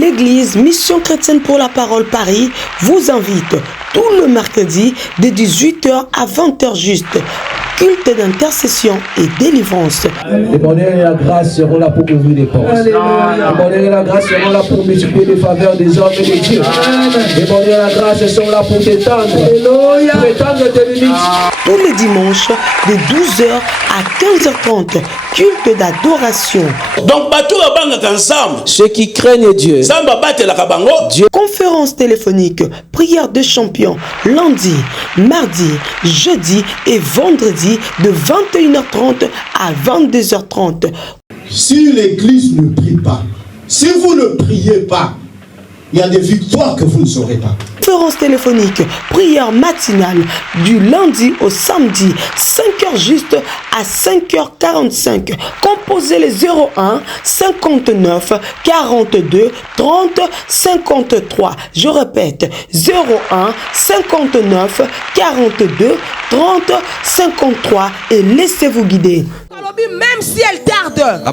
L'église Mission Chrétienne pour la Parole Paris vous invite tout le mercredi de 18h à 20h juste. Culte d'intercession et délivrance. Le bonheur et la grâce seront là pour ouvrir les portes. Le bonheur et la grâce seront là pour multiplier les faveurs des hommes et des dieux. Le bonheur et la grâce sont là pour t'étendre. Pour étendre tes limites. Tous les dimanches de 12h à 15h30. Culte d'adoration. Donc, ensemble. Ceux qui craignent Dieu. Dieu. Conférence téléphonique, prière de champions, lundi, mardi, jeudi et vendredi de 21h30 à 22h30. Si l'église ne prie pas, si vous ne priez pas, il y a des victoires que vous ne saurez pas. Conférence téléphonique, prière matinale du lundi au samedi, 5h juste à 5h45. Composez les 01 59 42 30 53. Je répète, 01 59 42 30 53 et laissez-vous guider. Même si elle tarde, je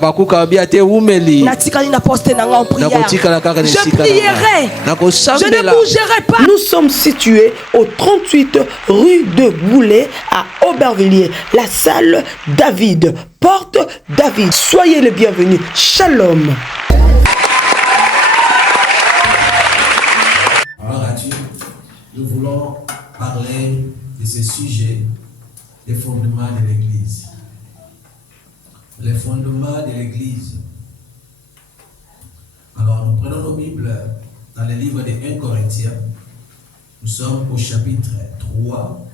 prierai, je ne bougerai pas. Nous sommes situés au 38 rue de Goulet à Aubervilliers, la salle David, porte David. Soyez les bienvenus. Shalom. Alors à Dieu, nous voulons parler de ce sujet, les fondements de l'Église. Les fondements de l'Église. Alors nous prenons nos Bibles dans le livre de 1 Corinthiens. Nous sommes au chapitre 3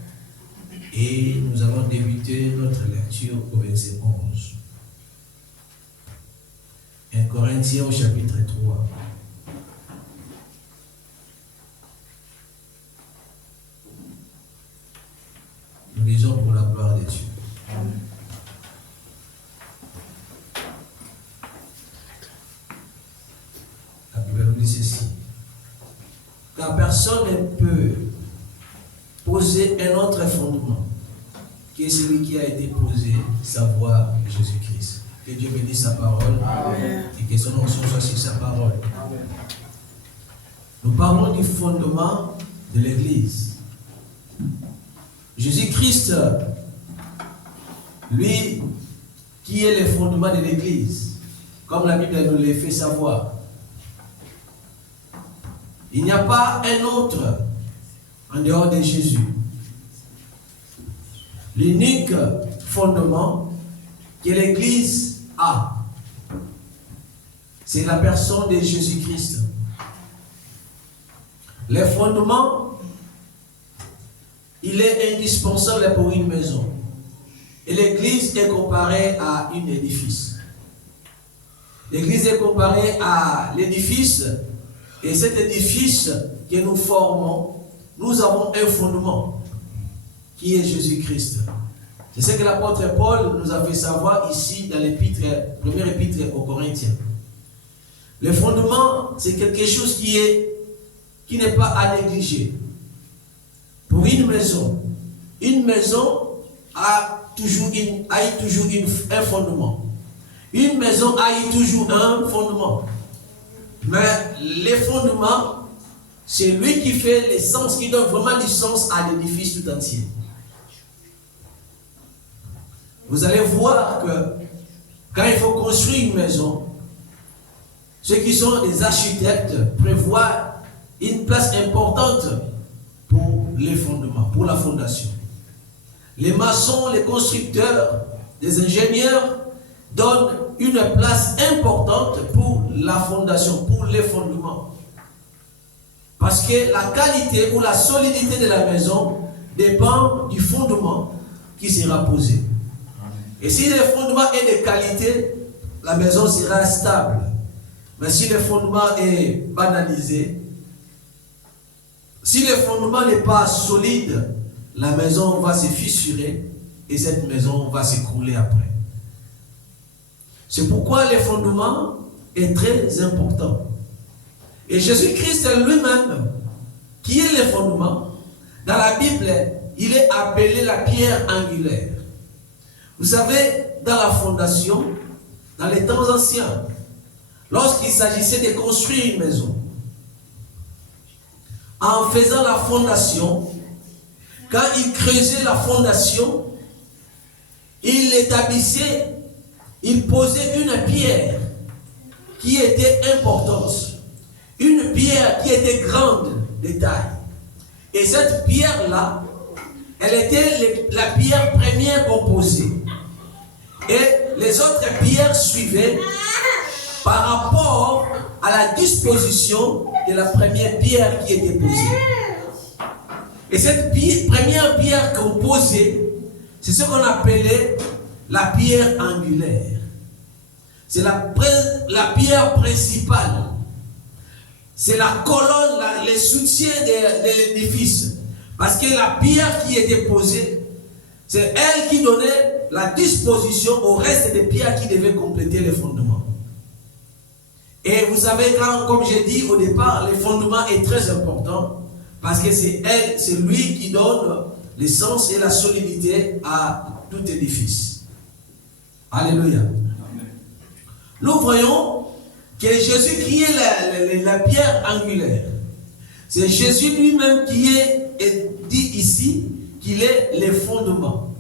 et nous allons débuter notre lecture au verset 11. 1 Corinthiens au chapitre 3. Nous lisons pour la gloire de Dieu. La Bible nous dit ceci. Car personne ne peut poser un autre fondement que celui qui a été posé, savoir Jésus-Christ. Que Dieu bénisse sa parole. Amen. Et que son onction soit sur sa parole. Amen. Nous parlons du fondement de l'Église. Jésus-Christ, lui, qui est le fondement de l'Église, comme la Bible nous l'a fait savoir. Il n'y a pas un autre en dehors de Jésus. L'unique fondement que l'Église a, c'est la personne de Jésus-Christ. Le fondement, il est indispensable pour une maison. Et l'Église est comparée à un édifice. L'Église est comparée à l'édifice. Et cet édifice que nous formons, nous avons un fondement qui est Jésus-Christ. C'est ce que l'apôtre Paul nous a fait savoir ici dans l'épître, première épître aux Corinthiens. Le fondement, c'est quelque chose qui n'est pas à négliger. Pour une maison a toujours un fondement. Une maison a toujours un fondement. Mais les fondements, c'est lui qui fait l'essence, qui donne vraiment du sens à l'édifice tout entier. Vous allez voir que quand il faut construire une maison, ceux qui sont des architectes prévoient une place importante pour les fondements, pour la fondation. Les maçons, les constructeurs, les ingénieurs donnent une place importante pour la fondation, pour les fondements. Parce que la qualité ou la solidité de la maison dépend du fondement qui sera posé. Et si le fondement est de qualité, la maison sera stable. Mais si le fondement est banalisé, si le fondement n'est pas solide, la maison va se fissurer et cette maison va s'écrouler après. C'est pourquoi le fondement est très important. Et Jésus-Christ lui-même, qui est le fondement, dans la Bible, il est appelé la pierre angulaire. Vous savez, dans la fondation, dans les temps anciens, lorsqu'il s'agissait de construire une maison, en faisant la fondation, quand il creusait la fondation, il établissait, il posait une pierre qui était importante, une pierre qui était grande de taille. Et cette pierre-là, elle était la pierre première composée. Et les autres pierres suivaient par rapport à la disposition de la première pierre qui était posée. Et cette première pierre composée, c'est ce qu'on appelait la pierre angulaire. C'est la pierre principale. C'est la colonne, le soutien de l'édifice. Parce que la pierre qui était posée, c'est elle qui donnait la disposition au reste des pierres qui devaient compléter les fondements. Et vous savez, comme j'ai dit au départ, le fondement est très important parce que c'est lui qui donne l'essence et la solidité à tout édifice. Alléluia. Nous voyons que Jésus qui est la pierre angulaire, c'est Jésus lui-même qui est dit ici qu'il est le fondement.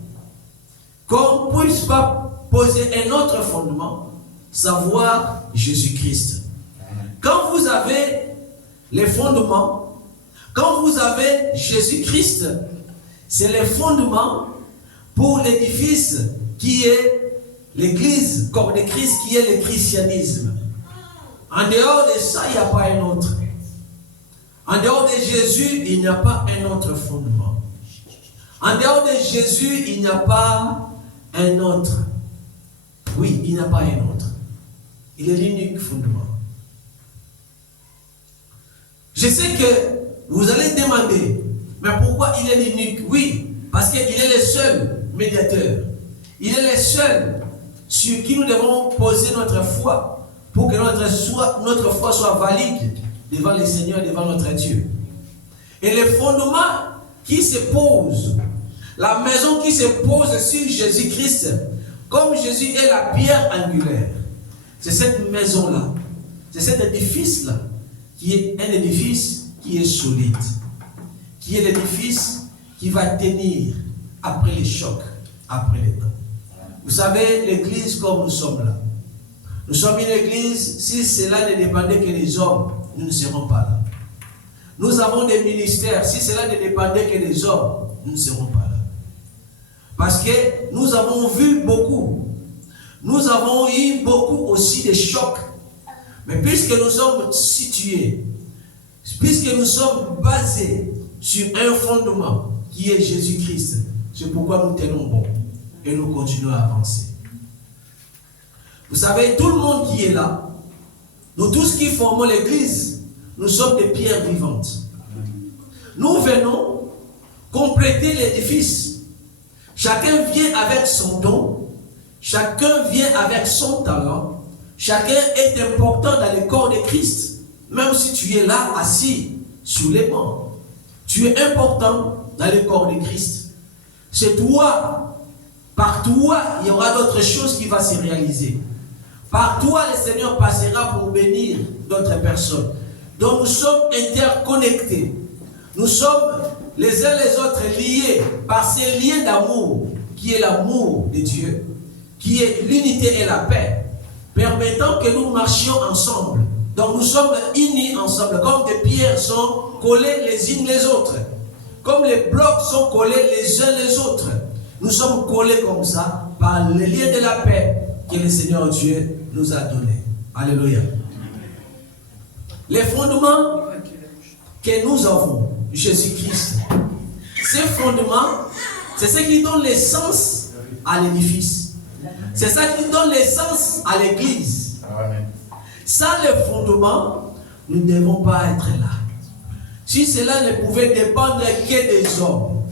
Qu'on ne puisse pas poser un autre fondement, savoir Jésus-Christ. Quand vous avez les fondements, quand vous avez Jésus-Christ, c'est le fondement pour l'édifice qui est l'église corps de Christ, qui est le christianisme. En dehors de ça, il n'y a pas un autre. En dehors de Jésus, il n'y a pas un autre fondement. En dehors de Jésus, il n'y a pas un autre. Oui, il n'y a pas un autre. Il est l'unique fondement. Je sais que vous allez demander, mais pourquoi il est l'unique? Oui, parce qu'il est le seul médiateur. Il est le seul sur qui nous devons poser notre foi pour que notre foi soit valide devant le Seigneur, devant notre Dieu. Et le fondement qui se pose, la maison qui se pose sur Jésus-Christ, comme Jésus est la pierre angulaire, c'est cette maison-là, c'est cet édifice-là, qui est un édifice qui est solide, qui est l'édifice qui va tenir après les chocs, après les temps. Vous savez, l'église comme nous sommes là, nous sommes une église, si cela ne dépendait que des hommes, nous ne serons pas là. Nous avons des ministères, si cela ne dépendait que des hommes, nous ne serons pas là. Parce que nous avons vu beaucoup, nous avons eu beaucoup aussi de chocs. Mais puisque nous sommes situés, puisque nous sommes basés sur un fondement qui est Jésus-Christ, c'est pourquoi nous tenons bon et nous continuons à avancer. Vous savez, tout le monde qui est là, nous tous qui formons l'église, nous sommes des pierres vivantes. Nous venons compléter l'édifice. Chacun vient avec son don, chacun vient avec son talent. Chacun est important dans le corps de Christ. Même si tu es là, assis sur les bancs, tu es important dans le corps de Christ. C'est toi, par toi, il y aura d'autres choses qui vont se réaliser. Par toi, le Seigneur passera pour bénir d'autres personnes. Donc nous sommes interconnectés. Nous sommes les uns les autres liés par ces liens d'amour, qui est l'amour de Dieu, qui est l'unité et la paix, permettant que nous marchions ensemble. Donc nous sommes unis ensemble, comme des pierres sont collées les unes les autres, comme les blocs sont collés les uns les autres. Nous sommes collés comme ça par le lien de la paix que le Seigneur Dieu nous a donné. Alléluia. Les fondements que nous avons, Jésus-Christ, ces fondements, c'est ce qui donne l'essence à l'édifice. C'est ça qui donne l'essence à l'église. Sans le fondement, nous ne devons pas être là. Si cela ne pouvait dépendre que des hommes,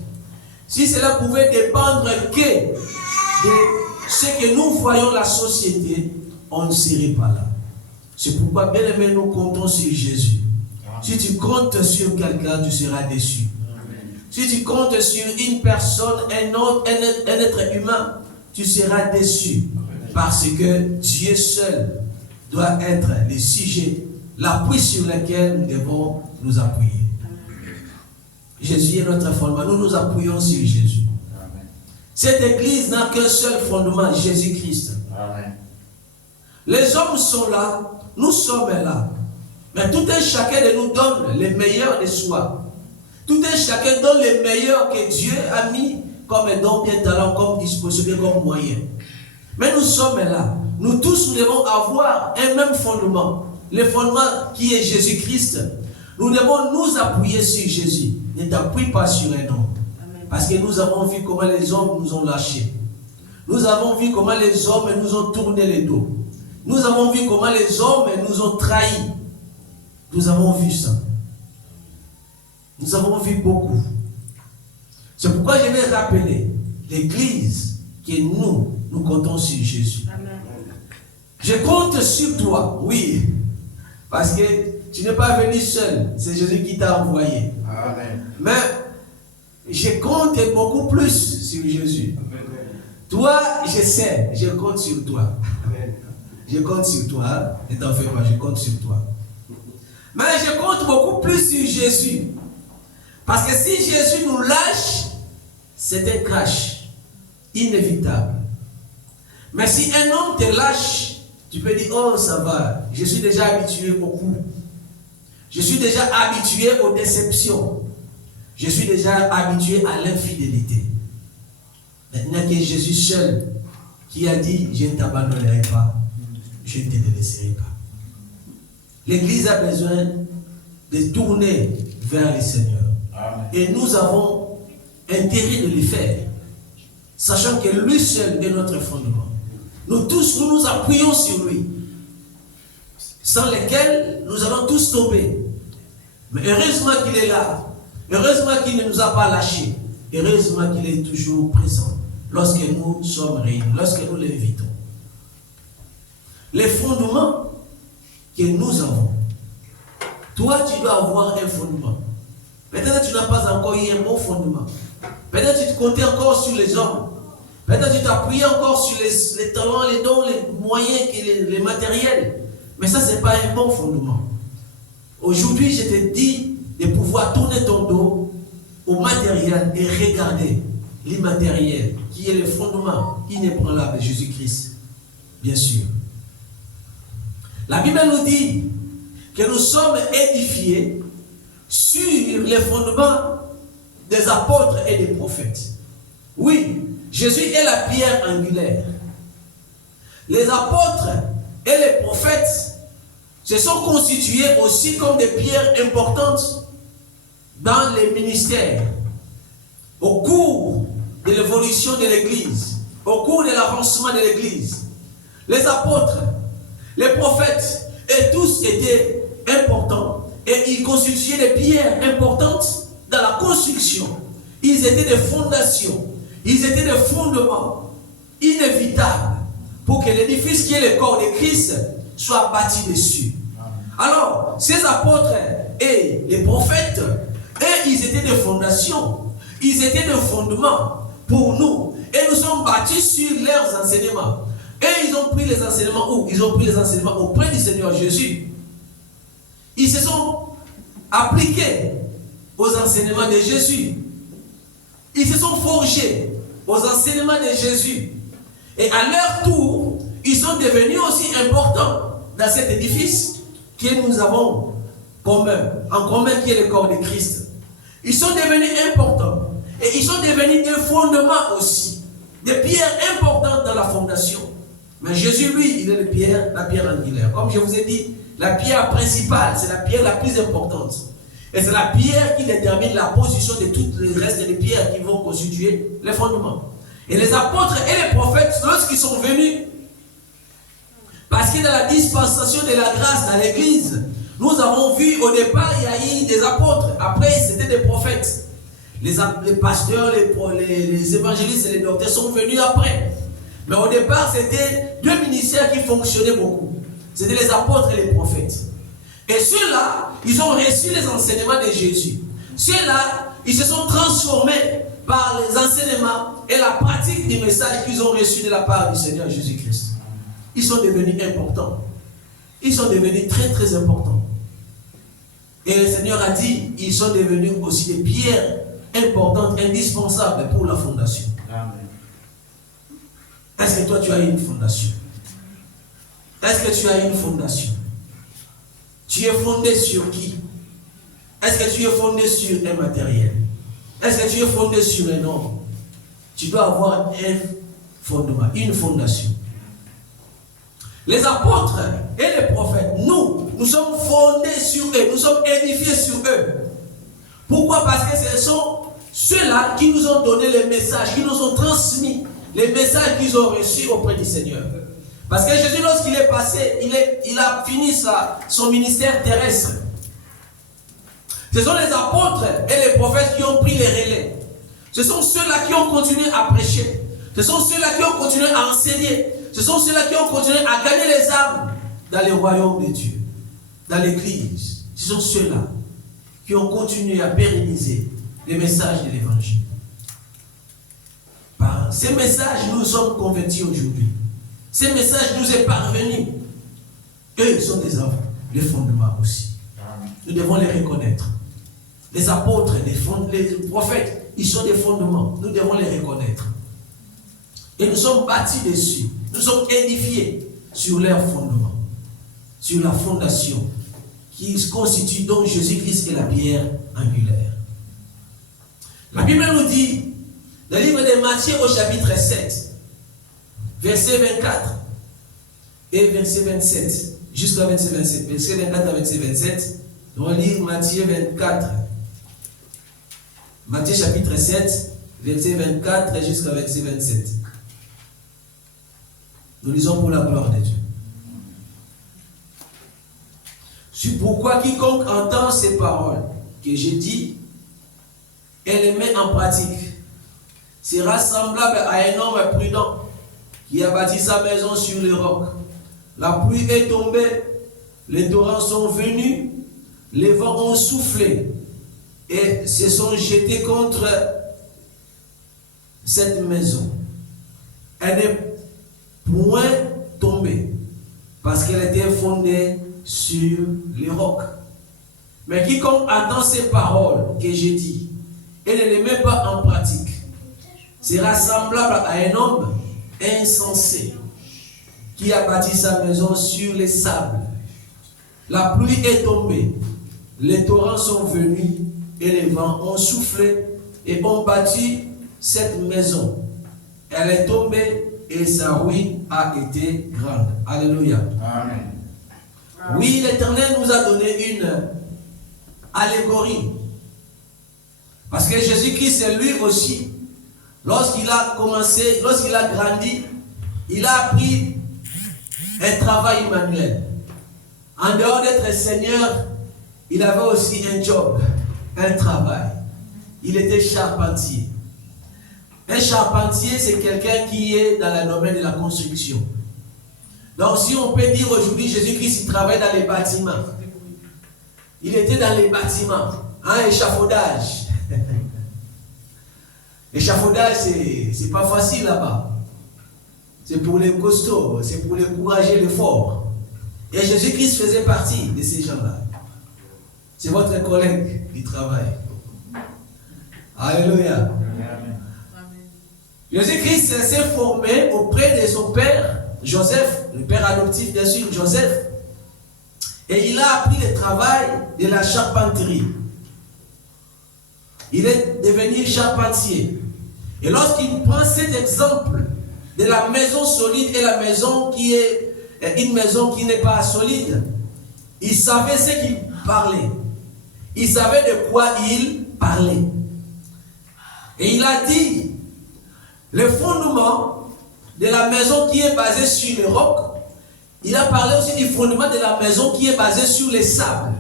si cela pouvait dépendre que de ce que nous voyons la société, on ne serait pas là. C'est pourquoi, bien aimé, nous comptons sur Jésus. Si tu comptes sur quelqu'un, tu seras déçu. Si tu comptes sur une personne, un être humain, tu seras déçu. Parce que Dieu seul, doit être le sujet, l'appui sur lequel nous devons nous appuyer. Jésus est notre fondement. Nous nous appuyons sur Jésus. Cette église n'a qu'un seul fondement, Jésus-Christ. Les hommes sont là, nous sommes là. Mais tout un chacun de nous donne le meilleur de soi. Tout un chacun donne le meilleur que Dieu a mis comme don, bien talent, comme disposition, comme moyen. Mais nous sommes là. Nous tous, nous devons avoir un même fondement. Le fondement qui est Jésus-Christ. Nous devons nous appuyer sur Jésus. Ne t'appuie pas sur un homme. Parce que nous avons vu comment les hommes nous ont lâchés. Nous avons vu comment les hommes nous ont tourné le dos. Nous avons vu comment les hommes nous ont trahis. Nous avons vu ça. Nous avons vu beaucoup. C'est pourquoi je vais rappeler l'église que nous comptons sur Jésus. Amen. Je compte sur toi, oui. Parce que tu n'es pas venu seul. C'est Jésus qui t'a envoyé. Amen. Mais je compte beaucoup plus sur Jésus. Amen. Toi, je sais, je compte sur toi. Amen. Je compte sur toi. Ne t'en fais pas, je compte sur toi. Mais je compte beaucoup plus sur Jésus. Parce que si Jésus nous lâche, c'est un crash inévitable. Mais si un homme te lâche, tu peux dire, oh ça va, je suis déjà habitué au coup. Je suis déjà habitué aux déceptions. Je suis déjà habitué à l'infidélité. Maintenant que Jésus seul qui a dit, je ne t'abandonnerai pas, je ne te délaisserai pas. L'Église a besoin de tourner vers le Seigneur. Amen. Et nous avons intérêt de le faire, sachant que lui seul est notre fondement. Nous tous, nous nous appuyons sur lui, sans lequel nous allons tous tomber. Mais heureusement qu'il est là, heureusement qu'il ne nous a pas lâchés, heureusement qu'il est toujours présent lorsque nous sommes réunis, lorsque nous l'invitons. Les fondements que nous avons, toi tu dois avoir un fondement. Peut-être tu n'as pas encore eu un bon fondement. Peut-être tu comptais encore sur les hommes. Peut-être tu t'appuyais encore sur les talents, les dons, les moyens, les matériels. Mais ça, ce n'est pas un bon fondement. Aujourd'hui, je te dis de pouvoir tourner ton dos au matériel et regarder l'immatériel, qui est le fondement inébranlable de Jésus-Christ. Bien sûr. La Bible nous dit que nous sommes édifiés sur les fondements des apôtres et des prophètes. Oui, Jésus est la pierre angulaire. Les apôtres et les prophètes se sont constitués aussi comme des pierres importantes dans les ministères. Au cours de l'évolution de l'Église, au cours de l'avancement de l'Église, les apôtres, les prophètes, et tous étaient importants. Et ils constituaient des pierres importantes dans la construction. Ils étaient des fondations. Ils étaient des fondements inévitables pour que l'édifice qui est le corps de Christ soit bâti dessus. Alors, ces apôtres et les prophètes, ils étaient des fondations. Ils étaient des fondements pour nous. Et nous sommes bâtis sur leurs enseignements. Et ils ont pris les enseignements où? Ils ont pris les enseignements auprès du Seigneur Jésus. Ils se sont appliqués aux enseignements de Jésus. Ils se sont forgés aux enseignements de Jésus. Et à leur tour, ils sont devenus aussi importants dans cet édifice que nous avons en commun, qui est le corps de Christ. Ils sont devenus importants. Et ils sont devenus des fondements aussi. Des pierres importantes dans la fondation. Mais Jésus, lui, il est la pierre angulaire. Comme je vous ai dit, la pierre principale, c'est la pierre la plus importante. Et c'est la pierre qui détermine la position de toutes les restes des pierres qui vont constituer les fondements. Et les apôtres et les prophètes, lorsqu'ils sont venus, parce que dans la dispensation de la grâce dans l'église, nous avons vu au départ, il y a eu des apôtres. Après, c'était des prophètes. Les pasteurs, les évangélistes et les docteurs sont venus après. Mais au départ, c'était deux ministères qui fonctionnaient beaucoup. C'était les apôtres et les prophètes. Et ceux-là, ils ont reçu les enseignements de Jésus. Ceux-là, ils se sont transformés par les enseignements et la pratique du message qu'ils ont reçu de la part du Seigneur Jésus-Christ. Ils sont devenus importants. ils sont devenus très très importants. Et le Seigneur a dit, ils sont devenus aussi des pierres importantes, indispensables pour la fondation. Amen. Est-ce que toi tu as une fondation? Est-ce que tu as une fondation? Tu es fondé sur qui? Est-ce que tu es fondé sur un matériel? Est-ce que tu es fondé sur un homme? Tu dois avoir un fondement, une fondation. Les apôtres et les prophètes, nous sommes fondés sur eux, nous sommes édifiés sur eux. Pourquoi? Parce que ce sont ceux-là qui nous ont donné les messages, qui nous ont transmis les messages qu'ils ont reçus auprès du Seigneur. Parce que Jésus, lorsqu'il est passé, il a fini son ministère terrestre. Ce sont les apôtres et les prophètes qui ont pris les relais. Ce sont ceux-là qui ont continué à prêcher. Ce sont ceux-là qui ont continué à enseigner. Ce sont ceux-là qui ont continué à gagner les âmes dans le royaume de Dieu, dans l'église. Ce sont ceux-là qui ont continué à pérenniser les messages de l'évangile. Par ces messages, nous sommes convertis aujourd'hui. Ces messages nous sont parvenus. Eux sont des fondements aussi. Nous devons les reconnaître. Les apôtres, les prophètes, ils sont des fondements. Nous devons les reconnaître. Et nous sommes bâtis dessus. Nous sommes édifiés sur leurs fondements, sur la fondation qui se constitue donc Jésus-Christ est la pierre angulaire. La Bible nous dit, dans le livre de Matthieu au chapitre 7, verset 24 et verset 27, jusqu'à verset 27, verset 24 à verset 27, nous allons lire Matthieu 24, Matthieu chapitre 7, verset 24 jusqu'à verset 27. Nous lisons pour la gloire de Dieu. C'est pourquoi quiconque entend ces paroles que j'ai dit et les met en pratique sera semblable à un homme prudent qui a bâti sa maison sur le roc. La pluie est tombée, les torrents sont venus, les vents ont soufflé et se sont jetés contre cette maison. Elle n'est point tombée parce qu'elle était fondée sur les rocs. Mais quiconque entend ces paroles que j'ai dit et ne les met pas en pratique sera semblable à un homme insensé qui a bâti sa maison sur les sables. La pluie est tombée, les torrents sont venus et les vents ont soufflé et ont bâti cette maison. Elle est tombée et sa ruine a été grande. Alléluia. Amen. Oui, l'Éternel nous a donné une allégorie. Parce que Jésus-Christ, lui aussi, lorsqu'il a commencé, lorsqu'il a grandi, il a appris un travail manuel. En dehors d'être Seigneur, il avait aussi un job, un travail. Il était charpentier. Un charpentier, c'est quelqu'un qui est dans le domaine de la construction. Donc, si on peut dire aujourd'hui, Jésus-Christ, il travaille dans les bâtiments. Il était dans les bâtiments. Échafaudage. Échafaudage, c'est pas facile là-bas. C'est pour les costauds, c'est pour les courageux, les forts. Et Jésus-Christ faisait partie de ces gens-là. C'est votre collègue du travail. Alléluia. Jésus-Christ s'est formé auprès de son père, Joseph, le père adoptif bien sûr, Joseph. Et il a appris le travail de la charpenterie. Il est devenu charpentier. Et lorsqu'il prend cet exemple de la maison solide et la maison qui est une maison qui n'est pas solide, il savait ce qu'il parlait. Il savait de quoi il parlait. Et il a dit, le fondement de la maison qui est basée sur le roc, il a parlé aussi du fondement de la maison qui est basée sur les sables.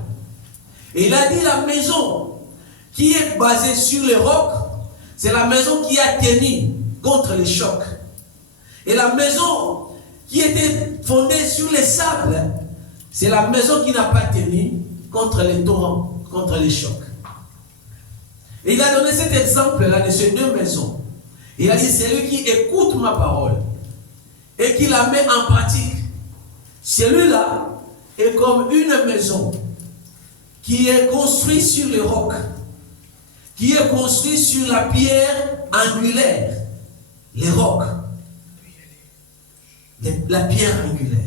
Et il a dit la maison qui est basée sur le roc, c'est la maison qui a tenu contre les chocs. Et la maison qui était fondée sur les sables, c'est la maison qui n'a pas tenu contre les torrents, contre les chocs. Et il a donné cet exemple-là de ces deux maisons. Il a dit, celui qui écoute ma parole et qui la met en pratique, celui-là, est comme une maison qui est construite sur le roc, qui est construite sur la pierre angulaire, les rocs, la pierre angulaire.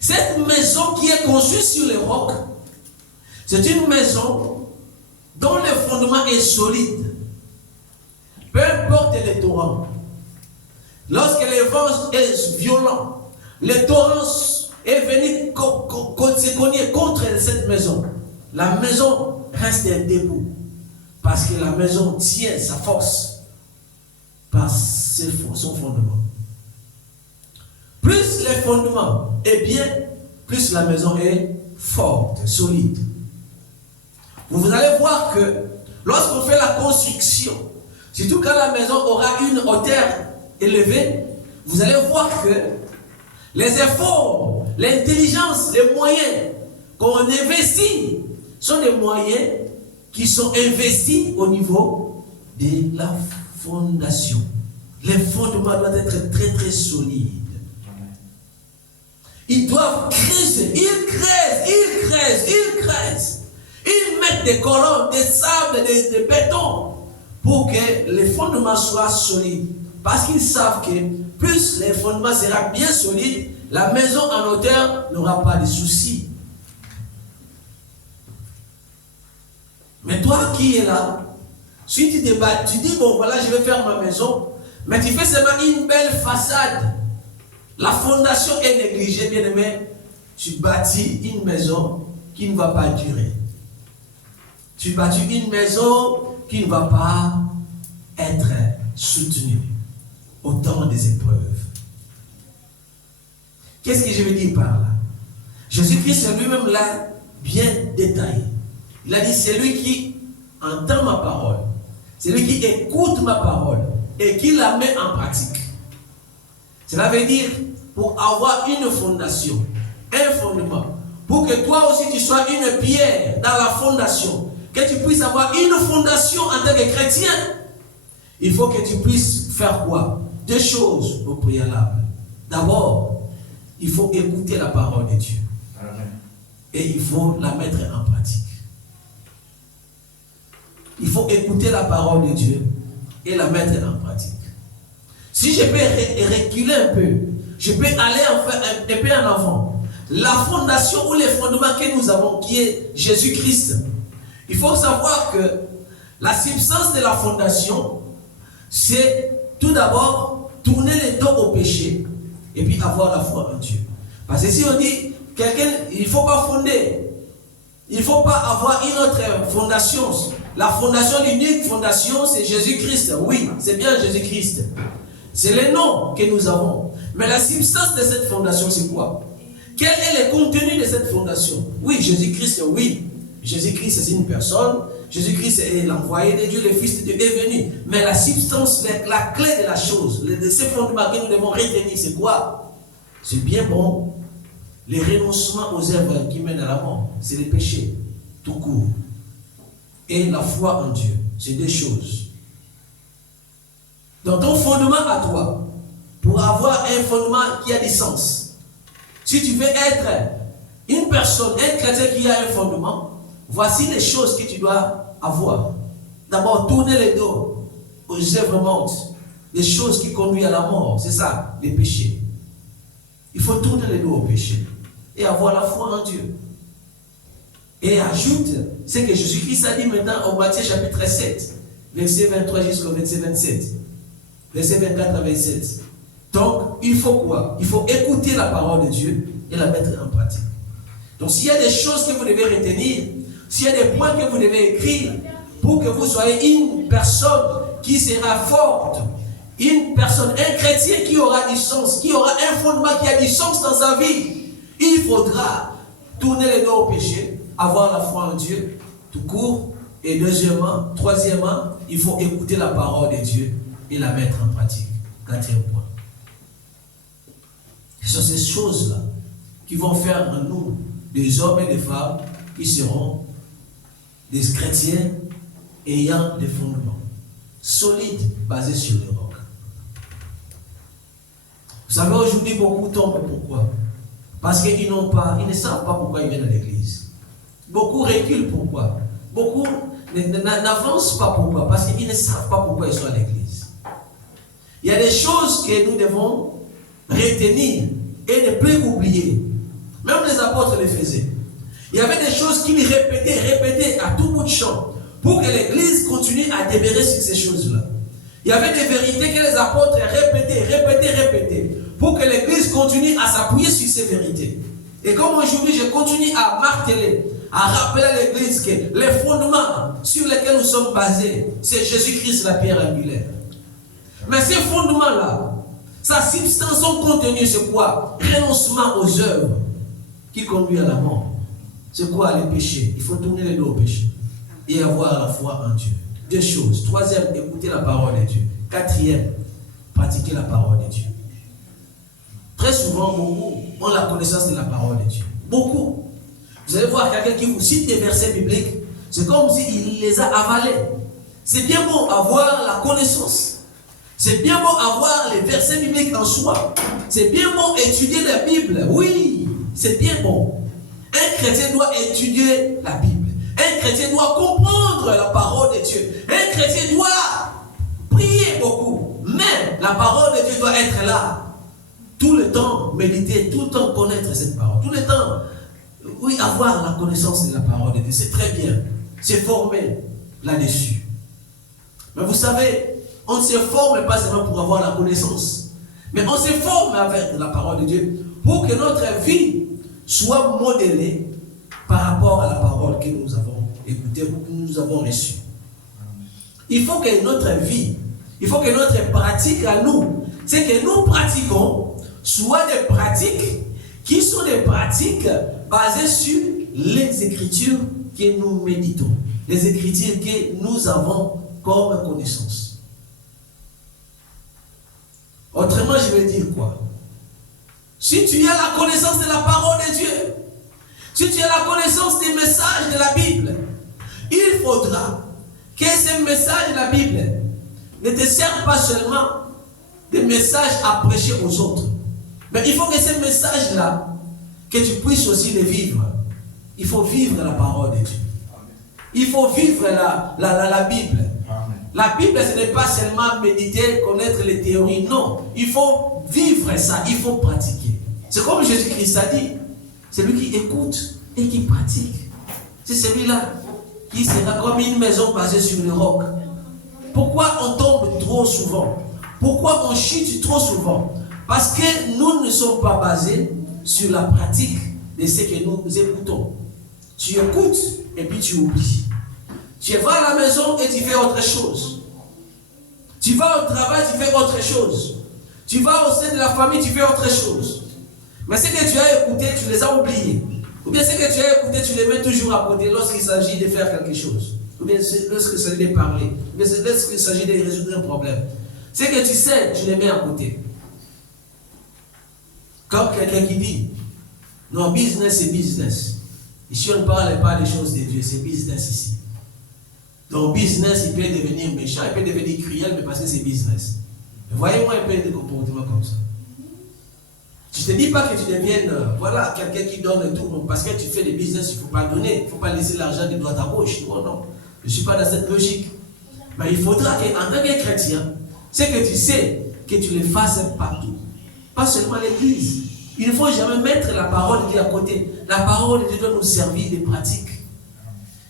Cette maison qui est construite sur les rocs, c'est une maison dont le fondement est solide. Peu importe les torrents. Lorsque le vent est violent, le torrent est venu se cogner contre cette maison. La maison reste debout. Parce que la maison tient sa force par son fondement. Plus le fondement est bien, plus la maison est forte, solide. Vous allez voir que lorsqu'on fait la construction, surtout quand la maison aura une hauteur élevée, vous allez voir que les efforts, l'intelligence, les moyens qu'on investit sont des moyens qui sont investis au niveau de la fondation. Les fondements doivent être très très solides. Ils doivent creuser, ils creusent. Ils mettent des colonnes, des sables, des bétons pour que les fondements soient solides. Parce qu'ils savent que plus les fondements seront bien solides, la maison en hauteur n'aura pas de soucis. Mais toi qui es là, si tu débats, tu dis bon voilà je vais faire ma maison, mais tu fais seulement une belle façade. La fondation est négligée, bien aimé. Tu bâtis une maison qui ne va pas durer. Tu bâtis une maison qui ne va pas être soutenue au temps des épreuves. Qu'est-ce que je veux dire par là? Jésus-Christ lui-même l'a bien détaillé. Il a dit, c'est lui qui entend ma parole, c'est lui qui écoute ma parole et qui la met en pratique. Cela veut dire, pour avoir une fondation, un fondement, pour que toi aussi tu sois une pierre dans la fondation, que tu puisses avoir une fondation en tant que chrétien, il faut que tu puisses faire quoi? Deux choses au préalable. D'abord, il faut écouter la parole de Dieu. Et il faut la mettre en pratique. Il faut écouter la parole de Dieu et la mettre en pratique. Si je peux reculer un peu, je peux aller un peu en avant. La fondation ou les fondements que nous avons, qui est Jésus-Christ, il faut savoir que la substance de la fondation, c'est tout d'abord tourner le dos au péché et puis avoir la foi en Dieu. Parce que si on dit, quelqu'un, il ne faut pas fonder, il ne faut pas avoir une autre fondation. La fondation, l'unique fondation, c'est Jésus-Christ. Oui, c'est bien Jésus-Christ. C'est le nom que nous avons. Mais la substance de cette fondation, c'est quoi? Quel est le contenu de cette fondation? Oui, Jésus-Christ, oui. Jésus-Christ, c'est une personne. Jésus-Christ est l'envoyé de Dieu, le Fils de Dieu est venu. Mais la substance, la clé de la chose, de ces fondements que nous devons retenir, c'est quoi? C'est bien bon. Les renoncements aux œuvres qui mènent à la mort, c'est les péchés, tout court. Et la foi en Dieu, c'est deux choses. Dans ton fondement à toi, pour avoir un fondement qui a du sens, si tu veux être une personne, un chrétien qui a un fondement, voici les choses que tu dois avoir. D'abord, tourner le dos aux œuvres mortes, les choses qui conduisent à la mort, c'est ça, les péchés. Il faut tourner le dos au péché et avoir la foi en Dieu. Et ajoute ce que Jésus-Christ a dit maintenant au Matthieu chapitre 7, verset 23 jusqu'au verset 27. Verset 24 à 27. Donc, il faut quoi? Il faut écouter la parole de Dieu et la mettre en pratique. Donc, s'il y a des choses que vous devez retenir, s'il y a des points que vous devez écrire pour que vous soyez une personne qui sera forte, une personne, un chrétien qui aura du sens, qui aura un fondement qui a du sens dans sa vie, il faudra tourner les dos au péché, avoir la foi en Dieu, tout court, et deuxièmement, troisièmement, il faut écouter la parole de Dieu et la mettre en pratique. Quatrième point. Ce sont ces choses-là qui vont faire en nous des hommes et des femmes qui seront des chrétiens ayant des fondements solides basés sur le roc. Vous savez, aujourd'hui, beaucoup tombent. Pourquoi? Parce qu'ils ne savent pas pourquoi ils viennent à l'église. Beaucoup reculent pourquoi. Beaucoup n'avancent pas pourquoi. Parce qu'ils ne savent pas pourquoi ils sont à l'église. Il y a des choses que nous devons retenir et ne plus oublier. Même les apôtres le faisaient. Il y avait des choses qu'ils répétaient à tout bout de champ pour que l'église continue à demeurer sur ces choses-là. Il y avait des vérités que les apôtres répétaient pour que l'église continue à s'appuyer sur ces vérités. Et comme aujourd'hui, je continue à marteler, à rappeler à l'église que les fondements sur lesquels nous sommes basés, c'est Jésus-Christ, la pierre angulaire. Mais ces fondements-là, sa substance, son contenu, c'est quoi? Renoncement aux œuvres qui conduit à la mort. C'est quoi les péchés? Il faut tourner les dos au péché et avoir la foi en Dieu. Deux choses. Troisième, écouter la parole de Dieu. Quatrième, pratiquer la parole de Dieu. Très souvent, beaucoup ont la connaissance de la parole de Dieu. Beaucoup. Vous allez voir quelqu'un qui vous cite des versets bibliques, c'est comme s'il les a avalés. C'est bien beau avoir la connaissance. C'est bien beau avoir les versets bibliques en soi. C'est bien beau étudier la Bible. Oui, c'est bien bon. Un chrétien doit étudier la Bible. Un chrétien doit comprendre la parole de Dieu. Un chrétien doit prier beaucoup. Mais la parole de Dieu doit être là. Tout le temps méditer, tout le temps connaître cette parole. Tout le temps, oui, avoir la connaissance de la parole de Dieu. C'est très bien. C'est formé là-dessus. Mais vous savez, on ne se forme pas seulement pour avoir la connaissance. Mais on se forme avec la parole de Dieu pour que notre vie soit modélée par rapport à la parole que nous avons écoutée ou que nous avons reçue. Il faut que notre vie, il faut que notre pratique à nous, c'est que nous pratiquons, soit des pratiques qui sont des pratiques basées sur les Écritures que nous méditons, les Écritures que nous avons comme connaissance. Autrement, je vais dire quoi? Si tu as la connaissance de la parole de Dieu, si tu as la connaissance des messages de la Bible, il faudra que ces messages de la Bible ne te servent pas seulement des messages à prêcher aux autres, mais il faut que ces messages-là, que tu puisses aussi les vivre. Il faut vivre la parole de Dieu. Il faut vivre la Bible. La Bible, ce n'est pas seulement méditer, connaître les théories. Non, il faut vivre ça, il faut pratiquer. C'est comme Jésus-Christ a dit, c'est lui qui écoute et qui pratique. C'est celui-là qui sera comme une maison basée sur le roc. Pourquoi on tombe trop souvent? Pourquoi on chute trop souvent? Parce que nous ne sommes pas basés sur la pratique de ce que nous écoutons. Tu écoutes et puis tu oublies. Tu vas à la maison et tu fais autre chose. Tu vas au travail, tu fais autre chose. Tu vas au sein de la famille, tu fais autre chose. Mais ce que tu as écouté, tu les as oubliés. Ou bien ce que tu as écouté, tu les mets toujours à côté lorsqu'il s'agit de faire quelque chose. Ou bien lorsqu'il s'agit de parler. Ou bien lorsqu'il s'agit de résoudre un problème. Ce que tu sais, tu les mets à côté. Comme quelqu'un qui dit, non, business c'est business. Ici on ne parle pas des choses de Dieu, c'est business ici. Donc business, il peut devenir méchant, il peut devenir cruel, mais parce que c'est business. Voyez-moi un peu de comportement comme ça. Je ne te dis pas que tu deviennes, voilà, quelqu'un qui donne tout. Donc, parce que tu fais des business, il ne faut pas donner, il ne faut pas laisser l'argent de droite à gauche. Non, non, je ne suis pas dans cette logique. Mais il faudra qu'en tant que chrétien, c'est que tu sais que tu le fasses partout. Pas seulement l'église. Il ne faut jamais mettre la parole de Dieu à côté. La parole de Dieu doit nous servir de pratique.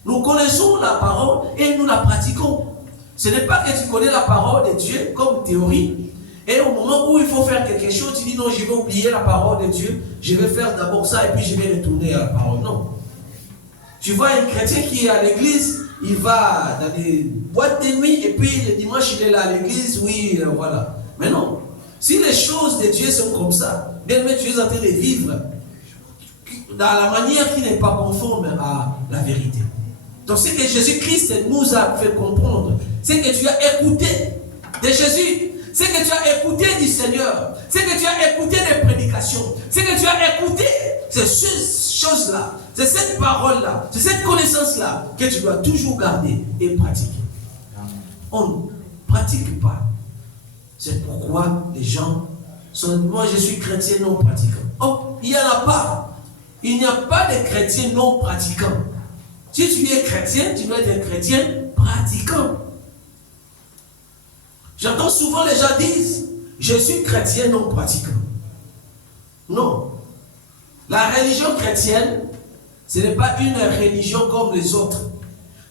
Nous connaissons la parole et nous la pratiquons. Ce n'est pas que tu connais la parole de Dieu comme théorie et au moment où il faut faire quelque chose, tu dis non, je vais oublier la parole de Dieu, je vais faire d'abord ça et puis je vais retourner à la parole. Non. Tu vois un chrétien qui est à l'église, il va dans des boîtes de nuit et puis le dimanche il est là à l'église, oui, voilà. Mais non. Si les choses de Dieu sont comme ça, bien mais tu es en train de vivre dans la manière qui n'est pas conforme à la vérité. Donc ce que Jésus-Christ nous a fait comprendre, c'est que tu as écouté de Jésus, c'est que tu as écouté du Seigneur, c'est que tu as écouté des prédications, c'est que tu as écouté ces choses-là, c'est cette parole-là, c'est cette connaissance-là que tu dois toujours garder et pratiquer. On ne pratique pas. C'est pourquoi les gens sont, moi je suis chrétien non pratiquant. Oh, il n'y en a pas. Il n'y a pas de chrétiens non pratiquants. Si tu es chrétien, tu dois être un chrétien pratiquant. J'entends souvent les gens dire, je suis chrétien non pratiquant. Non. La religion chrétienne, ce n'est pas une religion comme les autres.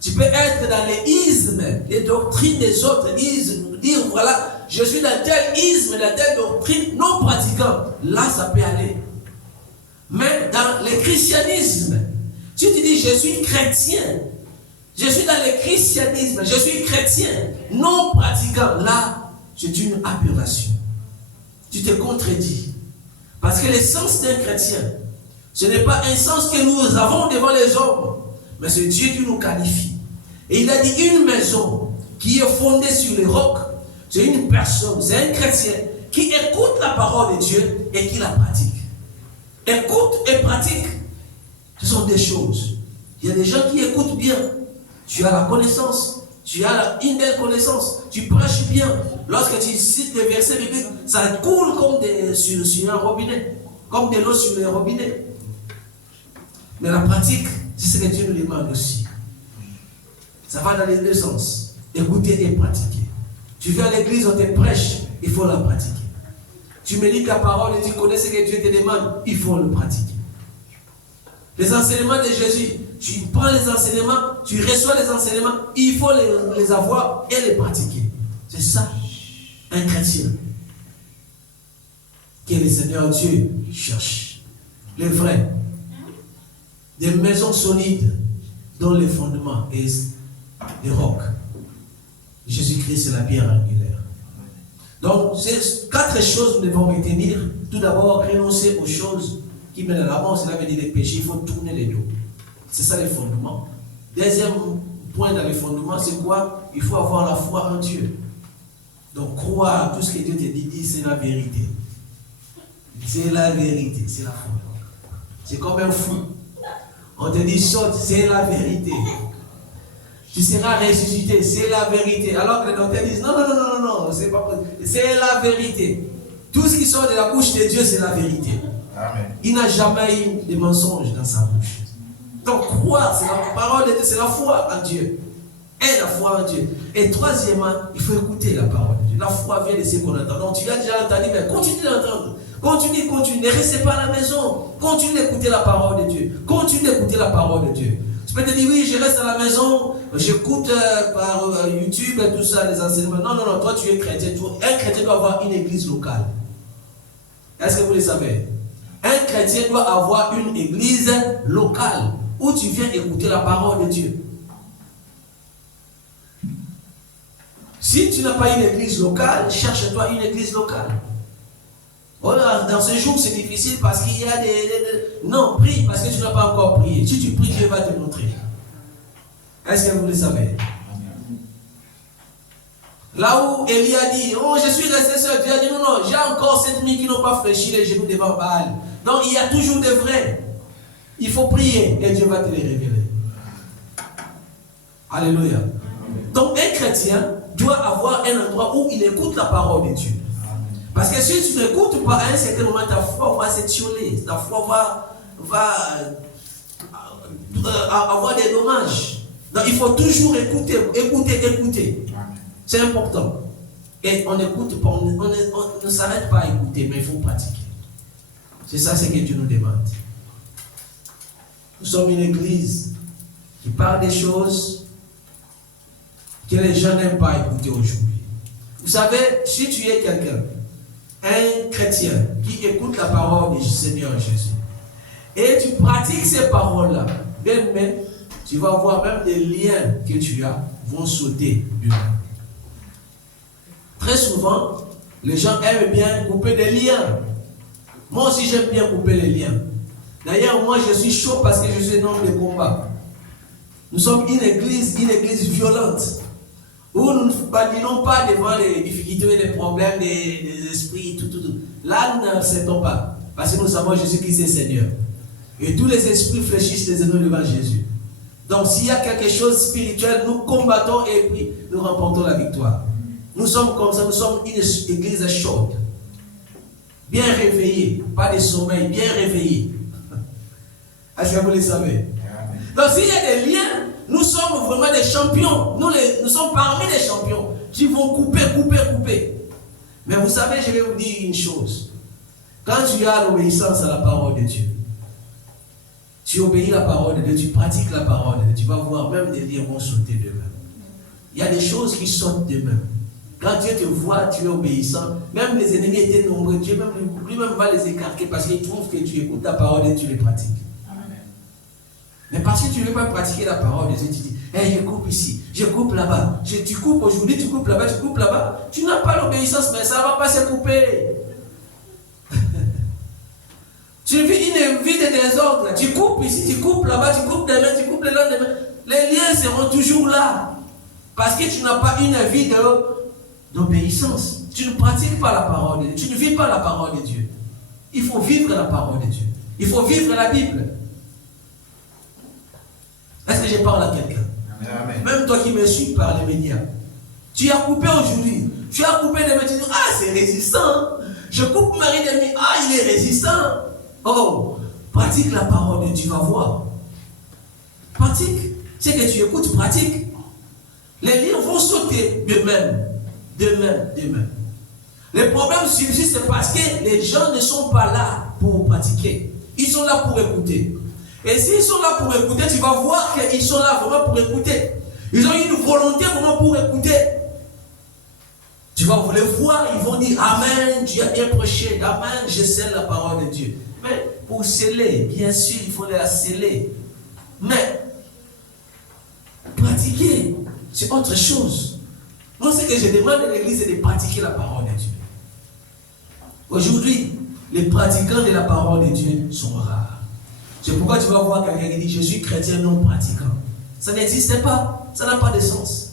Tu peux être dans les ismes, les doctrines des autres, dire voilà, je suis dans tel isme, dans telle doctrine non pratiquant. Là, ça peut aller. Mais dans le christianisme, si tu dis je suis chrétien, je suis dans le christianisme, je suis chrétien non pratiquant, là, c'est une aberration. Tu te contredis. Parce que l'essence d'un chrétien, ce n'est pas un sens que nous avons devant les hommes, mais c'est Dieu qui nous qualifie. Et il a dit une maison qui est fondée sur les rocs, c'est une personne, c'est un chrétien qui écoute la parole de Dieu et qui la pratique. Écoute et pratique, ce sont des choses. Il y a des gens qui écoutent bien. Tu as la connaissance, tu as une belle connaissance, tu prêches bien. Lorsque tu cites des versets bibliques, ça coule comme sur un robinet, comme de l'eau sur les robinets. Mais la pratique, c'est ce que Dieu nous demande aussi. Ça va dans les deux sens. Écouter et pratiquer. Tu viens à l'église, on te prêche, il faut la pratiquer. Tu médites la parole et tu connais ce que Dieu te demande, il faut le pratiquer. Les enseignements de Jésus, tu prends les enseignements, tu reçois les enseignements, il faut les avoir et les pratiquer. C'est ça, un chrétien. Que le Seigneur Dieu cherche. Les vrais. Des maisons solides dont les fondements est des rocs. Jésus-Christ est la pierre angulaire. Donc, c'est 4 choses que nous devons retenir. Tout d'abord, renoncer aux choses qui mènent à la mort. Cela veut dire les péchés. Il faut tourner les dos. C'est ça les fondements. Deuxième point dans les fondements, c'est quoi? Il faut avoir la foi en Dieu. Donc, croire à tout ce que Dieu te dit, c'est la vérité. C'est la vérité, c'est la foi. C'est comme un fou. On te dit saute, c'est la vérité. Tu seras ressuscité, c'est la vérité. Alors que les docteurs disent non, c'est pas possible. C'est la vérité. Tout ce qui sort de la bouche de Dieu, c'est la vérité. Amen. Il n'a jamais eu de mensonges dans sa bouche. Donc croire, c'est la parole de Dieu, c'est la foi en Dieu. Et la foi en Dieu. Et troisièmement, il faut écouter la parole de Dieu. La foi vient de ce qu'on entend. Donc tu as déjà entendu, mais continue d'entendre. Continue. Ne restez pas à la maison. Continue d'écouter la parole de Dieu. Continue d'écouter la parole de Dieu. Tu peux te dire, oui, je reste à la maison, j'écoute par YouTube et tout ça, les enseignements. Non, toi tu es chrétien. Un chrétien doit avoir une église locale. Est-ce que vous le savez? Un chrétien doit avoir une église locale où tu viens écouter la parole de Dieu. Si tu n'as pas une église locale, cherche-toi une église locale. Dans ce jour, c'est difficile parce qu'il y a Non, prie parce que tu n'as pas encore prié. Si tu pries, Dieu va te montrer. Est-ce que vous le savez? Là où Élie a dit, oh, je suis resté seul, Dieu a dit, non, j'ai encore 7000 qui n'ont pas fléchi les genoux devant Baal. Donc, il y a toujours des vrais. Il faut prier et Dieu va te les révéler. Alléluia. Donc, un chrétien doit avoir un endroit où il écoute la parole de Dieu. Parce que si tu n'écoutes pas, à un certain moment, ta foi va s'étioler. Ta foi va avoir des dommages. Donc il faut toujours écouter. C'est important. Et on n'écoute pas, on ne s'arrête pas à écouter, mais il faut pratiquer. C'est ça ce que Dieu nous demande. Nous sommes une église qui parle des choses que les gens n'aiment pas écouter aujourd'hui. Vous savez, si tu es quelqu'un, un chrétien qui écoute la parole du Seigneur Jésus et tu pratiques ces paroles-là, même tu vas voir même des liens que tu as vont sauter du monde. Très souvent, les gens aiment bien couper des liens. Moi aussi, j'aime bien couper les liens. D'ailleurs, moi, je suis chaud parce que je suis un homme de combat. Nous sommes une église violente. Où nous ne badinons pas devant les difficultés, les problèmes, des esprits, tout. Là, nous n'acceptons pas. Parce que nous savons Jésus-Christ est Seigneur. Et tous les esprits fléchissent les ennemis devant Jésus. Donc, s'il y a quelque chose de spirituel, nous combattons et puis nous remportons la victoire. Nous sommes comme ça, nous sommes une église chaude. bien réveillés, pas des sommeils, bien réveillés. Est-ce que vous le savez? Donc s'il y a des liens, nous sommes vraiment des champions. Nous sommes parmi les champions qui vont couper. Mais vous savez, je vais vous dire une chose. Quand tu as l'obéissance à la parole de Dieu, tu obéis à la parole de Dieu, tu pratiques la parole de Dieu, tu vas voir même des liens vont sauter d'eux-mêmes. Il y a des choses qui sautent d'eux-mêmes. Quand Dieu te voit, tu es obéissant. Même les ennemis étaient nombreux, Dieu lui-même va les écarter parce qu'il trouve que tu écoutes la parole et tu les pratiques. Mais parce que tu ne veux pas pratiquer la parole de Dieu, tu dis, hey, je coupe ici, je coupe là-bas, tu coupes aujourd'hui, tu coupes là-bas, tu coupes là-bas. Tu n'as pas l'obéissance, mais ça ne va pas se couper. Tu vis une vie de désordre. Tu coupes ici, tu coupes là-bas, tu coupes demain, tu coupes le lendemain. Les liens seront toujours là. Parce que tu n'as pas une vie d'obéissance. Tu ne pratiques pas la parole de Dieu. Tu ne vis pas la parole de Dieu. Il faut vivre la parole de Dieu. Il faut vivre la Bible. Est-ce que je parle à quelqu'un? Même toi qui me suis par les médias. Tu as coupé aujourd'hui. Tu as coupé demain. Tu dis, ah, c'est résistant. Je coupe Marie demi. Ah, il est résistant. Oh, pratique la parole de Dieu, tu vas voir. Pratique. C'est que tu écoutes, pratique. Les liens vont sauter d'eux-mêmes. D'eux-mêmes. Les problèmes subsistent parce que les gens ne sont pas là pour pratiquer. Ils sont là pour écouter. Et s'ils sont là pour écouter, tu vas voir qu'ils sont là vraiment pour écouter. Ils ont une volonté vraiment pour écouter. Tu vas les voir, ils vont dire Amen, Dieu a bien prêché. Amen, je scelle la parole de Dieu. Mais pour sceller, bien sûr, il faut la sceller. Mais pratiquer, c'est autre chose. Moi, ce que je demande à l'église, c'est de pratiquer la parole de Dieu. Aujourd'hui, les pratiquants de la parole de Dieu sont rares. C'est pourquoi tu vas voir quelqu'un qui dit je suis chrétien non pratiquant. Ça n'existe pas. Ça n'a pas de sens.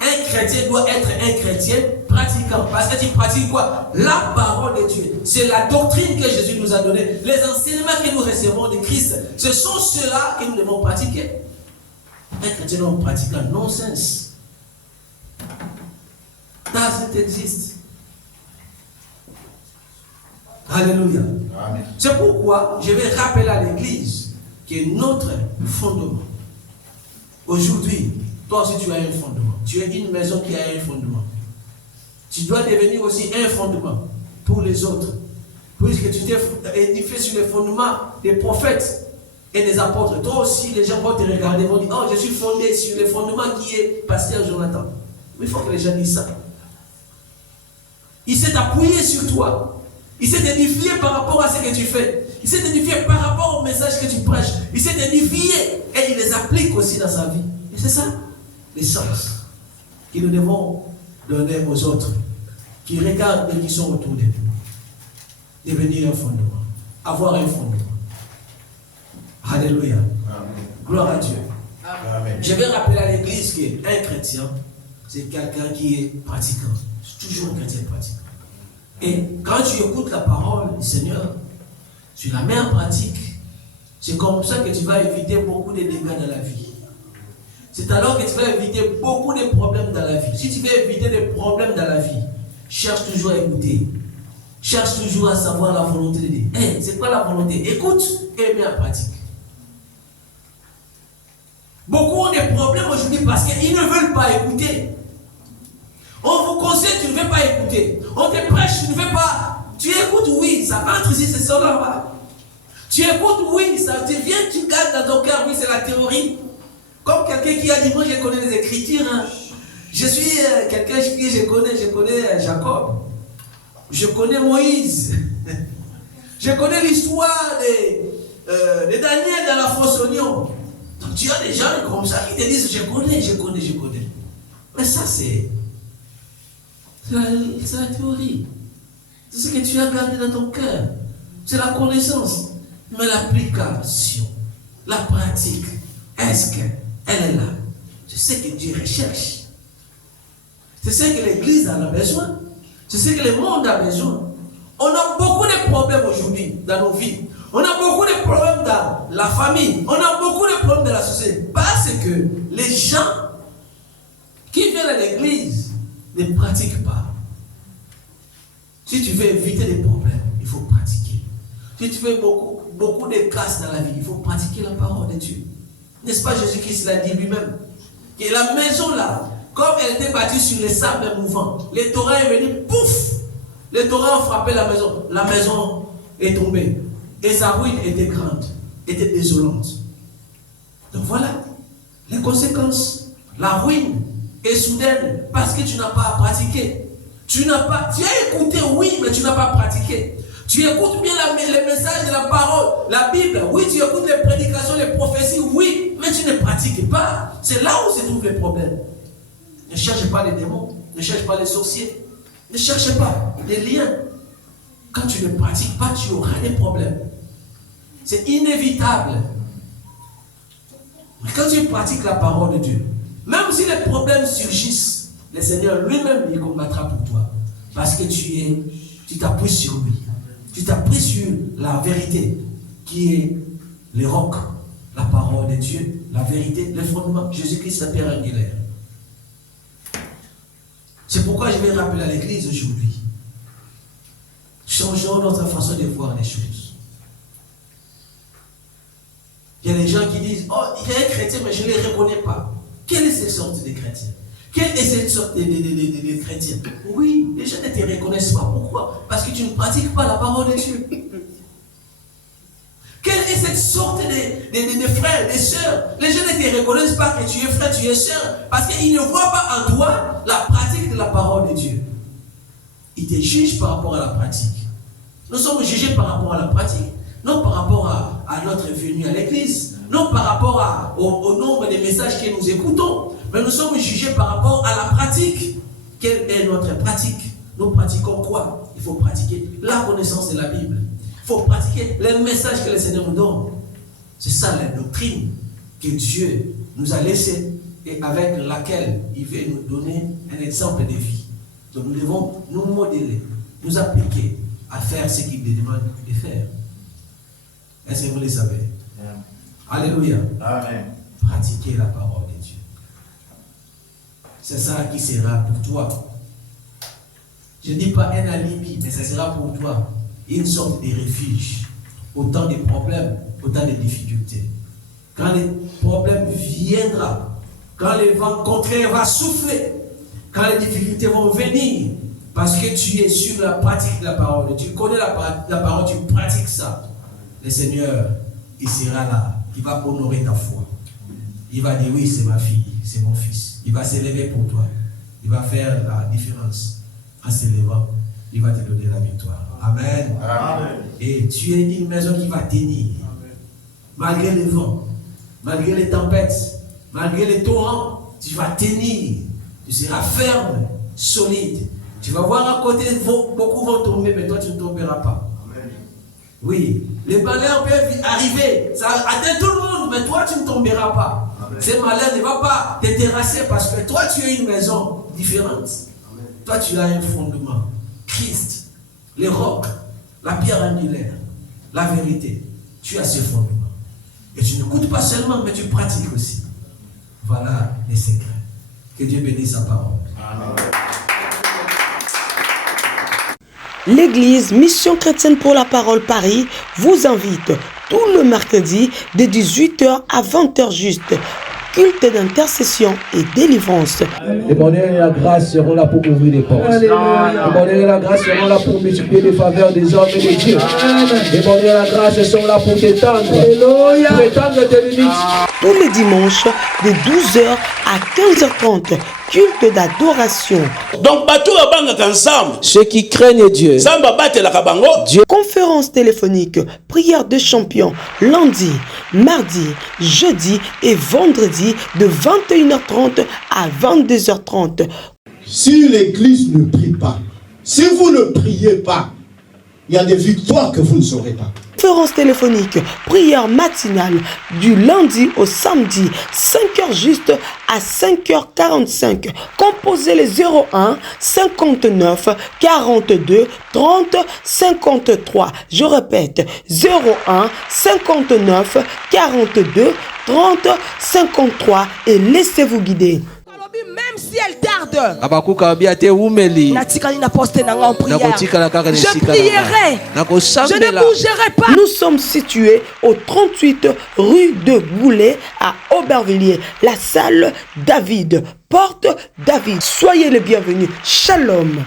Un chrétien doit être un chrétien pratiquant. Parce que tu pratiques quoi? La parole de Dieu. C'est la doctrine que Jésus nous a donnée. Les enseignements que nous recevons de Christ, ce sont ceux-là que nous devons pratiquer. Un chrétien non pratiquant, non-sens. Doesn't exist. Alléluia. Amen. C'est pourquoi je vais rappeler à l'église que notre fondement. Aujourd'hui, toi aussi tu as un fondement. Tu es une maison qui a un fondement. Tu dois devenir aussi un fondement pour les autres. Puisque tu t'es édifié sur les fondements des prophètes et des apôtres. Toi aussi, les gens vont te regarder et vont dire oh, je suis fondé sur les fondements qui est pasteur Jonathan. Mais il faut que les gens disent ça. Il s'est appuyé sur toi. Il s'est édifié par rapport à ce que tu fais. Il s'est édifié par rapport au message que tu prêches. Il s'est édifié et il les applique aussi dans sa vie. Et c'est ça l'essence que nous devons donner aux autres qui regardent et qui sont autour de nous. Devenir un fondement. Avoir un fondement. Alléluia. Amen. Gloire à Dieu. Amen. Je vais rappeler à l'église qu'un chrétien, c'est quelqu'un qui est pratiquant. C'est toujours un chrétien pratiquant. Et quand tu écoutes la parole du Seigneur, tu la mets en pratique, c'est comme ça que tu vas éviter beaucoup de dégâts dans la vie. C'est alors que tu vas éviter beaucoup de problèmes dans la vie. Si tu veux éviter des problèmes dans la vie, cherche toujours à écouter. Cherche toujours à savoir la volonté de Dieu. Hey, c'est quoi la volonté? Écoute et mets en pratique. Beaucoup ont des problèmes aujourd'hui parce qu'ils ne veulent pas écouter. On vous conseille, tu ne veux pas écouter. On te prêche, tu ne veux pas. Tu écoutes, oui, ça entre ici, c'est ça là-bas. Tu écoutes, oui, ça te vient, tu gardes dans ton cœur, oui, c'est la théorie. Comme quelqu'un qui a dit, moi je connais les Écritures. Hein. Je suis quelqu'un qui je connais Jacob. Je connais Moïse. Je connais l'histoire de Daniel dans la fosse au lion. Donc tu as des gens comme ça qui te disent, je connais. Mais ça c'est la théorie. C'est ce que tu as gardé dans ton cœur. C'est la connaissance. Mais l'application, la pratique, est-ce qu'elle est là? C'est ce que Dieu recherche. C'est ce que l'Église en a besoin. C'est ce que le monde a besoin. On a beaucoup de problèmes aujourd'hui dans nos vies. On a beaucoup de problèmes dans la famille. On a beaucoup de problèmes dans la société. Parce que les gens qui viennent à l'église ne pratiquent pas. Si tu veux éviter des problèmes, il faut pratiquer. Si tu fais beaucoup de classes dans la vie, il faut pratiquer la parole de Dieu. N'est-ce pas Jésus-Christ l'a dit lui-même? Que la maison là, comme elle était bâtie sur les sables mouvants, les torrents est venu, pouf! Les torrents ont frappé la maison est tombée. Et sa ruine était grande, était désolante. Donc voilà, les conséquences. La ruine est soudaine parce que tu n'as pas à pratiquer. Tu as écouté, oui, mais tu n'as pas pratiqué. Tu écoutes bien les messages de la parole, la Bible. Oui, tu écoutes les prédications, les prophéties, oui, mais tu ne pratiques pas. C'est là où se trouvent les problèmes. Ne cherche pas les démons, ne cherche pas les sorciers, ne cherche pas les liens. Quand tu ne pratiques pas, tu auras des problèmes. C'est inévitable. Mais quand tu pratiques la parole de Dieu, même si les problèmes surgissent, le Seigneur lui-même il combattra pour toi. Parce que tu t'appuies sur lui. Tu t'appuies sur la vérité qui est le roc, la parole de Dieu, la vérité, le fondement. Jésus-Christ, le Père angulaire. C'est pourquoi je vais rappeler à l'église aujourd'hui. Changeons notre façon de voir les choses. Il y a des gens qui disent, oh, il y a un chrétien, mais je ne les reconnais pas. Quelle est cette sorte de chrétien? Quelle est cette sorte de chrétien? Oui, les gens ne te reconnaissent pas. Pourquoi? Parce que tu ne pratiques pas la parole de Dieu. Quelle est cette sorte de frères, de sœurs? Les gens ne te reconnaissent pas que tu es frère, tu es sœur, parce qu'ils ne voient pas en toi la pratique de la parole de Dieu. Ils te jugent par rapport à la pratique. Nous sommes jugés par rapport à la pratique, non par rapport à notre venue à l'église, non par rapport au nombre de messages que nous écoutons, mais nous sommes jugés par rapport à la pratique. Quelle est notre pratique? Nous pratiquons quoi? Il faut pratiquer la connaissance de la Bible. Il faut pratiquer les messages que le Seigneur nous donne. C'est ça la doctrine que Dieu nous a laissée et avec laquelle il veut nous donner un exemple de vie. Donc nous devons nous modeler, nous appliquer à faire ce qu'il nous demande de faire. Est-ce que vous le savez? Amen. Alléluia. Amen. Pratiquer la parole de Dieu. C'est ça qui sera pour toi. Je ne dis pas un alibi, mais ça sera pour toi une sorte de refuge. Autant de problèmes, autant de difficultés. Quand les problèmes viendront, quand le vent contraire va souffler, quand les difficultés vont venir, parce que tu es sur la pratique de la parole, tu connais la parole, tu pratiques ça, le Seigneur, il sera là, il va honorer ta foi. Il va dire, oui, c'est ma fille, c'est mon fils. Il va s'élever pour toi. Il va faire la différence. En s'élevant, il va te donner la victoire. Amen. Amen. Et tu es une maison qui va tenir. Amen. Malgré les vents, malgré les tempêtes, malgré les torrents, tu vas tenir. Tu seras ferme, solide. Tu vas voir à côté, beaucoup vont tomber, mais toi tu ne tomberas pas. Amen. Oui, les malheurs peuvent arriver, ça atteint tout le monde, mais toi tu ne tomberas pas. Amen. Ces malheurs ne vont pas te terrasser parce que toi tu es une maison différente. Amen. Toi tu as un fondement, Christ, le roc, la pierre angulaire, la vérité. Tu as ce fondement. Et tu n'écoutes pas seulement, mais tu pratiques aussi. Voilà les secrets. Que Dieu bénisse sa parole. Amen. L'église Mission Chrétienne pour la Parole Paris vous invite tout le mercredi de 18h à 20h juste. Culte d'intercession et délivrance. Les bonheurs et la grâce seront là pour ouvrir les portes. Les bonheurs et la grâce seront là pour multiplier les faveurs des hommes et des dieux. Les bonheurs et la grâce sont là pour t'étendre. Pour étendre tes limites. Tous les dimanches de 12h à 15h30. Culte d'adoration. Donc, bateau abanga ensemble. Ceux qui craignent Dieu. Samba bate la kabango. Dieu. Conférence téléphonique, prière de champion, lundi, mardi, jeudi et vendredi de 21h30 à 22h30. Si l'église ne prie pas, si vous ne priez pas, il y a des victoires que vous ne saurez pas. Conférence téléphonique, prière matinale du lundi au samedi, 5h juste à 5h45. Composez les 01 59 42 30 53. Je répète, 01 59 42 30 53 et laissez-vous guider. Même si elle tarde, natikali na poste nanga en prière. Je prierai. Je ne bougerai pas. Nous sommes situés au 38 rue de Goulet à Aubervilliers, la salle David, porte David. Soyez les bienvenus. Shalom.